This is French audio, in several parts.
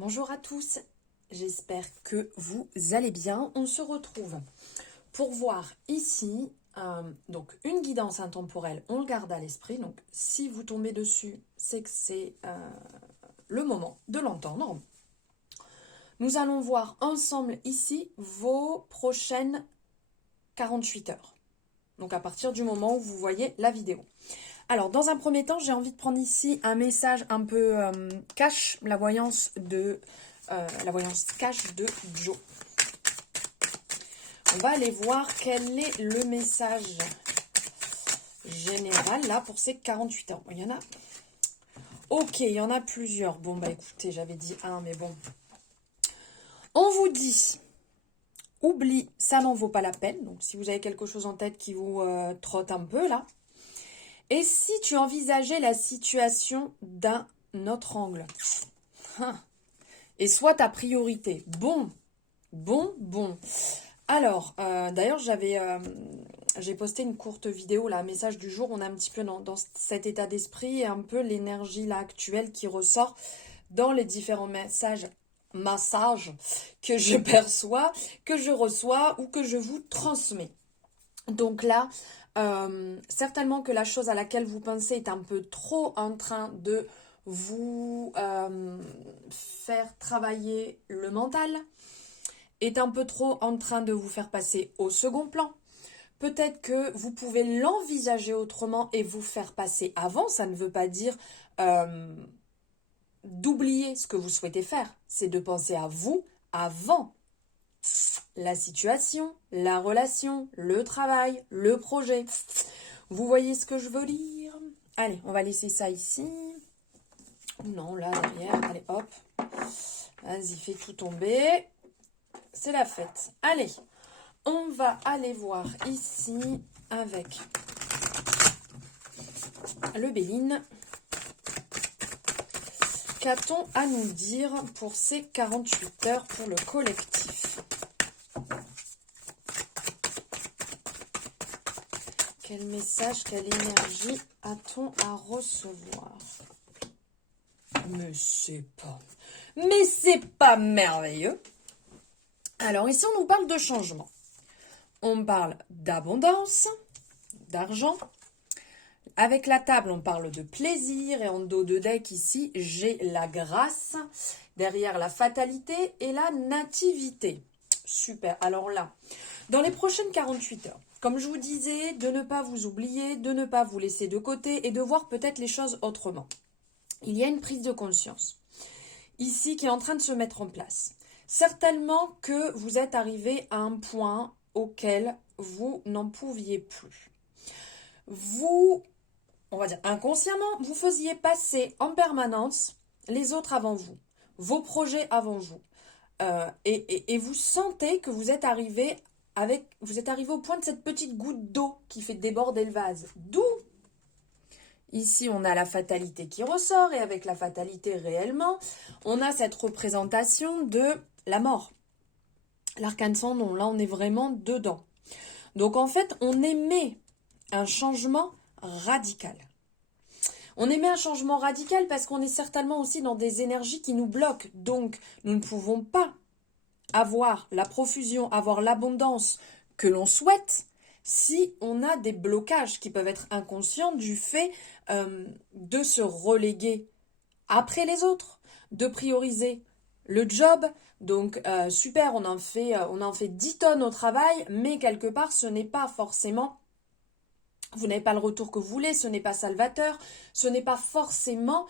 Bonjour à tous, j'espère que vous allez bien. On se retrouve pour voir ici donc une guidance intemporelle, on le garde à l'esprit. Donc si vous tombez dessus, c'est que c'est le moment de l'entendre. Nous allons voir ensemble ici vos prochaines 48 heures. Donc à partir du moment où vous voyez la vidéo. Alors, dans un premier temps, j'ai envie de prendre ici un message un peu cash, la voyance cash de Joe. On va aller voir quel est le message général là pour ces 48 heures. Il y en a. Ok, il y en a plusieurs. Bon, bah écoutez, j'avais dit un, mais bon. On vous dit, oublie, ça n'en vaut pas la peine. Donc, si vous avez quelque chose en tête qui vous trotte un peu là. Et si tu envisageais la situation d'un autre angle? Et soit ta priorité. Bon. Alors, d'ailleurs, j'ai posté une courte vidéo, là, un message du jour. On est un petit peu dans cet état d'esprit et un peu l'énergie là actuelle qui ressort dans les différents massages que je perçois, que je reçois ou que je vous transmets. Donc là, certainement que la chose à laquelle vous pensez est un peu trop en train de vous faire travailler le mental, est un peu trop en train de vous faire passer au second plan. Peut-être que vous pouvez l'envisager autrement et vous faire passer avant. Ça ne veut pas dire d'oublier ce que vous souhaitez faire. C'est de penser à vous avant la situation, la relation, le travail, le projet. Vous voyez ce que je veux dire? Allez, on va laisser ça ici. Non, là, derrière. Allez, hop. Vas-y, fais tout tomber. C'est la fête. Allez, on va aller voir ici avec le Béline. Qu'a-t-on à nous dire pour ces 48 heures pour le collectif? Quel message, quelle énergie a-t-on à recevoir? Mais c'est pas merveilleux. Alors ici, on nous parle de changement. On parle d'abondance, d'argent. Avec la table, on parle de plaisir. Et en dos de deck, ici, j'ai la grâce. Derrière, la fatalité et la nativité. Super. Alors là, dans les prochaines 48 heures, comme je vous disais, de ne pas vous oublier, de ne pas vous laisser de côté et de voir peut-être les choses autrement. Il y a une prise de conscience ici qui est en train de se mettre en place. Certainement que vous êtes arrivé à un point auquel vous n'en pouviez plus. Vous, on va dire inconsciemment, vous faisiez passer en permanence les autres avant vous, vos projets avant vous. Et vous sentez que vous êtes arrivé au point de cette petite goutte d'eau qui fait déborder le vase. D'où ici on a la fatalité qui ressort, et avec la fatalité réellement, on a cette représentation de la mort. L'arcane sans nom, là on est vraiment dedans. Donc en fait, on émet un changement radical. On émet un changement radical parce qu'on est certainement aussi dans des énergies qui nous bloquent. Donc nous ne pouvons pas avoir la profusion, avoir l'abondance que l'on souhaite si on a des blocages qui peuvent être inconscients du fait de se reléguer après les autres, de prioriser le job. Donc super, on en fait 10 tonnes au travail, mais quelque part ce n'est pas forcément, vous n'avez pas le retour que vous voulez, ce n'est pas salvateur, ce n'est pas forcément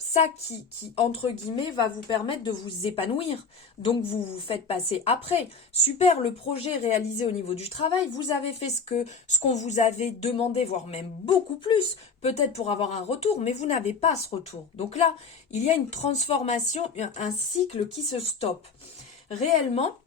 ça qui, entre guillemets, va vous permettre de vous épanouir. Donc, vous vous faites passer après. Super, le projet réalisé au niveau du travail, vous avez fait ce qu'on vous avait demandé, voire même beaucoup plus, peut-être pour avoir un retour, mais vous n'avez pas ce retour. Donc là, il y a une transformation, un cycle qui se stoppe. Réellement,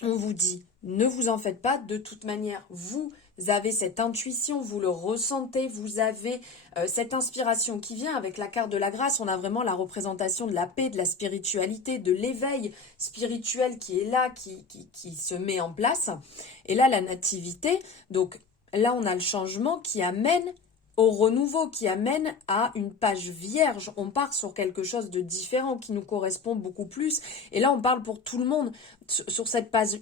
on vous dit, ne vous en faites pas, de toute manière, vous avez cette intuition, vous le ressentez, vous avez cette inspiration qui vient avec la carte de la grâce. On a vraiment la représentation de la paix, de la spiritualité, de l'éveil spirituel qui est là, qui se met en place. Et là, la nativité, donc là, on a le changement qui amène au renouveau, qui amène à une page vierge. On part sur quelque chose de différent qui nous correspond beaucoup plus. Et là, on parle pour tout le monde. Sur cette page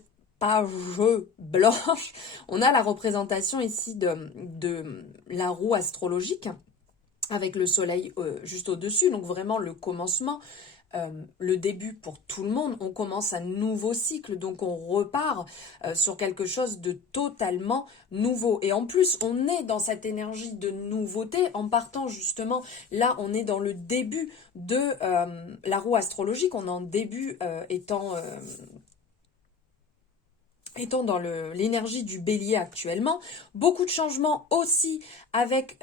blanche, on a la représentation ici de la roue astrologique avec le soleil juste au-dessus. Donc vraiment le commencement. Le début pour tout le monde, on commence un nouveau cycle, donc on repart sur quelque chose de totalement nouveau. Et en plus, on est dans cette énergie de nouveauté en partant justement, là on est dans le début de la roue astrologique, on est en début étant dans l'énergie du bélier actuellement. Beaucoup de changements aussi avec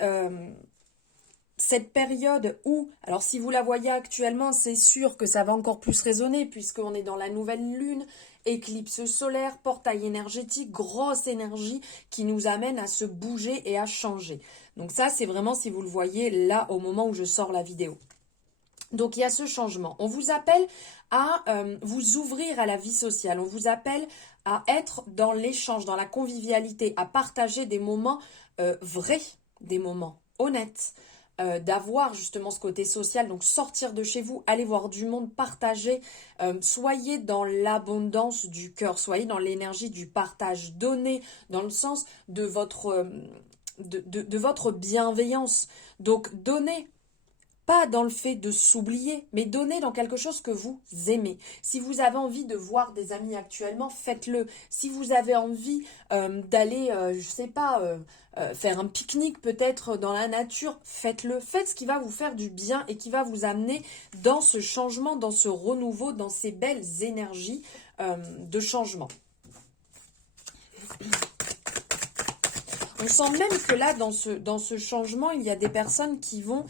cette période où, alors si vous la voyez actuellement, c'est sûr que ça va encore plus résonner puisqu'on est dans la nouvelle lune, éclipse solaire, portail énergétique, grosse énergie qui nous amène à se bouger et à changer. Donc ça, c'est vraiment si vous le voyez là au moment où je sors la vidéo. Donc il y a ce changement. On vous appelle à vous ouvrir à la vie sociale. On vous appelle à être dans l'échange, dans la convivialité, à partager des moments vrais, des moments honnêtes. D'avoir justement ce côté social, donc sortir de chez vous, aller voir du monde, partager, soyez dans l'abondance du cœur, soyez dans l'énergie du partage, donnez dans le sens de votre, de votre bienveillance, donc donnez. Pas dans le fait de s'oublier, mais donner dans quelque chose que vous aimez. Si vous avez envie de voir des amis actuellement, faites-le. Si vous avez envie d'aller, je sais pas, faire un pique-nique peut-être dans la nature, faites-le. Faites ce qui va vous faire du bien et qui va vous amener dans ce changement, dans ce renouveau, dans ces belles énergies de changement. On sent même que là, dans ce changement, il y a des personnes qui vont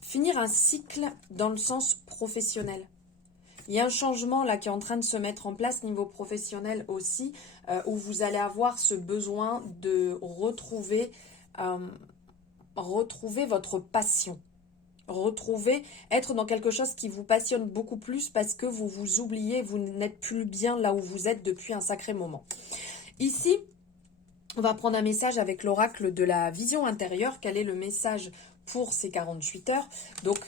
finir un cycle dans le sens professionnel. Il y a un changement là qui est en train de se mettre en place niveau professionnel aussi, où vous allez avoir ce besoin de retrouver votre passion. Être dans quelque chose qui vous passionne beaucoup plus parce que vous vous oubliez, vous n'êtes plus bien là où vous êtes depuis un sacré moment. Ici, on va prendre un message avec l'oracle de la vision intérieure. Quel est le message pour ces 48 heures? Donc,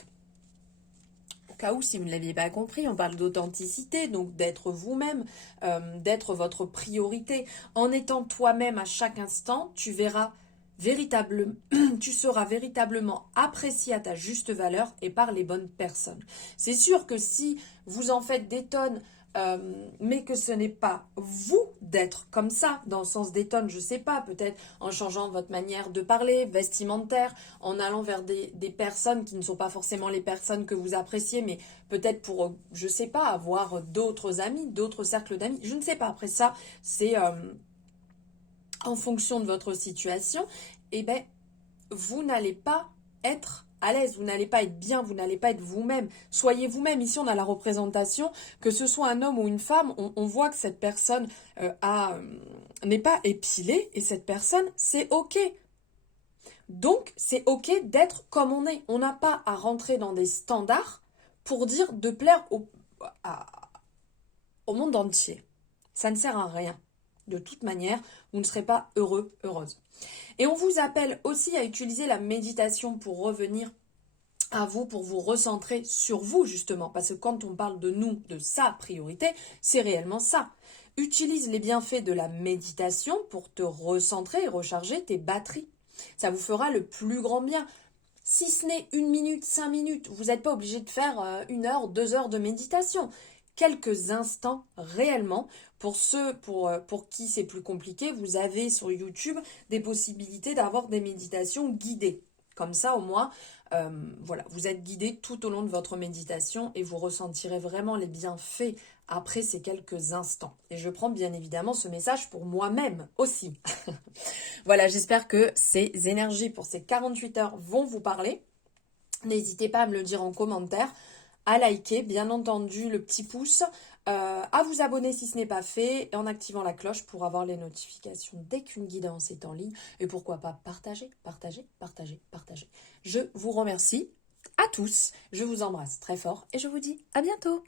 au cas où, si vous ne l'aviez pas compris, on parle d'authenticité, donc d'être vous-même, d'être votre priorité. En étant toi-même à chaque instant, tu verras véritablement, tu seras véritablement apprécié à ta juste valeur et par les bonnes personnes. C'est sûr que si vous en faites des tonnes, mais que ce n'est pas vous d'être comme ça, dans le sens des tonnes, je sais pas, peut-être en changeant votre manière de parler, vestimentaire, en allant vers des personnes qui ne sont pas forcément les personnes que vous appréciez, mais peut-être pour, je sais pas, avoir d'autres amis, d'autres cercles d'amis, je ne sais pas, après ça, c'est en fonction de votre situation, et ben, vous n'allez pas être à l'aise, vous n'allez pas être bien, vous n'allez pas être vous-même. Soyez vous-même. Ici, on a la représentation, que ce soit un homme ou une femme, on voit que cette personne n'est pas épilée, et cette personne, c'est OK. Donc, c'est OK d'être comme on est. On n'a pas à rentrer dans des standards pour dire de plaire au monde entier. Ça ne sert à rien. De toute manière, vous ne serez pas heureux, heureuse. Et on vous appelle aussi à utiliser la méditation pour revenir à vous, pour vous recentrer sur vous justement. Parce que quand on parle de nous, de sa priorité, c'est réellement ça. Utilise les bienfaits de la méditation pour te recentrer et recharger tes batteries. Ça vous fera le plus grand bien. Si ce n'est 1 minute, 5 minutes, vous n'êtes pas obligé de faire 1 heure, 2 heures de méditation. Quelques instants réellement. Pour ceux pour qui c'est plus compliqué, vous avez sur YouTube des possibilités d'avoir des méditations guidées. Comme ça, au moins, voilà, vous êtes guidé tout au long de votre méditation et vous ressentirez vraiment les bienfaits après ces quelques instants. Et je prends bien évidemment ce message pour moi-même aussi. Voilà, j'espère que ces énergies pour ces 48 heures vont vous parler. N'hésitez pas à me le dire en commentaire, à liker, bien entendu, le petit pouce, à vous abonner si ce n'est pas fait, et en activant la cloche pour avoir les notifications dès qu'une guidance est en ligne. Et pourquoi pas partager. Je vous remercie à tous, je vous embrasse très fort et je vous dis à bientôt.